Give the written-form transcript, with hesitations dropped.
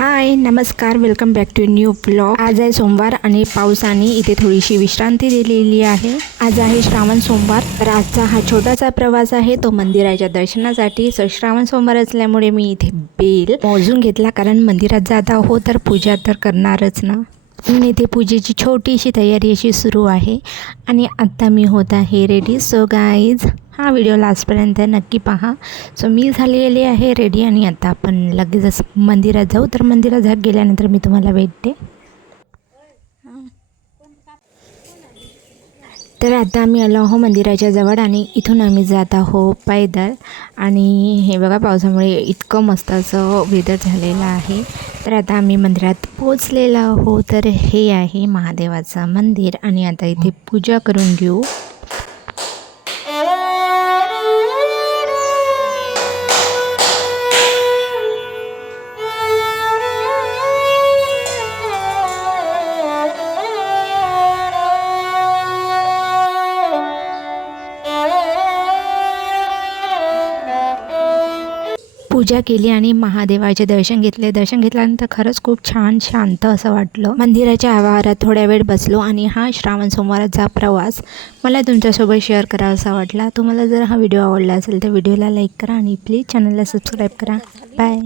हाय नमस्कार, welcome back to new blog. आज आहे सोमवार आणि पावसाने इथे थोडीशी विश्रांती दिलेली आहे। आज आहे श्रावण सोमवार, तर आजचा हा छोटासा प्रवास आहे तो मंदिराच्या दर्शनासाठी। सो श्रावण सोमवार असल्यामुळे मी इथे बेल मोजून घेतला, कारण मंदिरात जात आहो तर पूजा तर करणारच ना। इथे पूजेची छोटीशी तयारी अशी सुरू आहे आणि आता मी होत आहे रेडी। सो गाईज, हा व्हिडिओ लास्टपर्यंत नक्की पहा। सो मी झालेली आहे रेडी आणि आता आपण लगेचच मंदिरात जाऊ। तर मंदिरात गेल्यानंतर मी तुम्हाला भेटते। तर आता आम्ही आलो आहो मंदिराच्या जवळ आणि इथून आम्ही जात आहो पैदल। आणि हे बघा, पावसामुळे इतकं मस्त असं वेदर झालेलं आहे। तर आता आम्ही मंदिरात पोचलेलो आहो। तर हे आहे महादेवाचं मंदिर आणि आता इथे पूजा करून घेऊ। पूजा केली आणि महादेवाचे दर्शन घेतले। दर्शन घेतल्यानंतर खरंच खूप छान शांत असं वाटलं। मंदिराच्या आवारात थोड्या वेळ बसलो आणि हा श्रावण सोमवारचा प्रवास मला तुमच्यासोबत शेअर करावासा वाटला। तुम्हाला जर हा व्हिडिओ आवडला असेल तर व्हिडिओला लाईक करा आणि प्लीज चॅनलला सबस्क्राईब करा। बाय।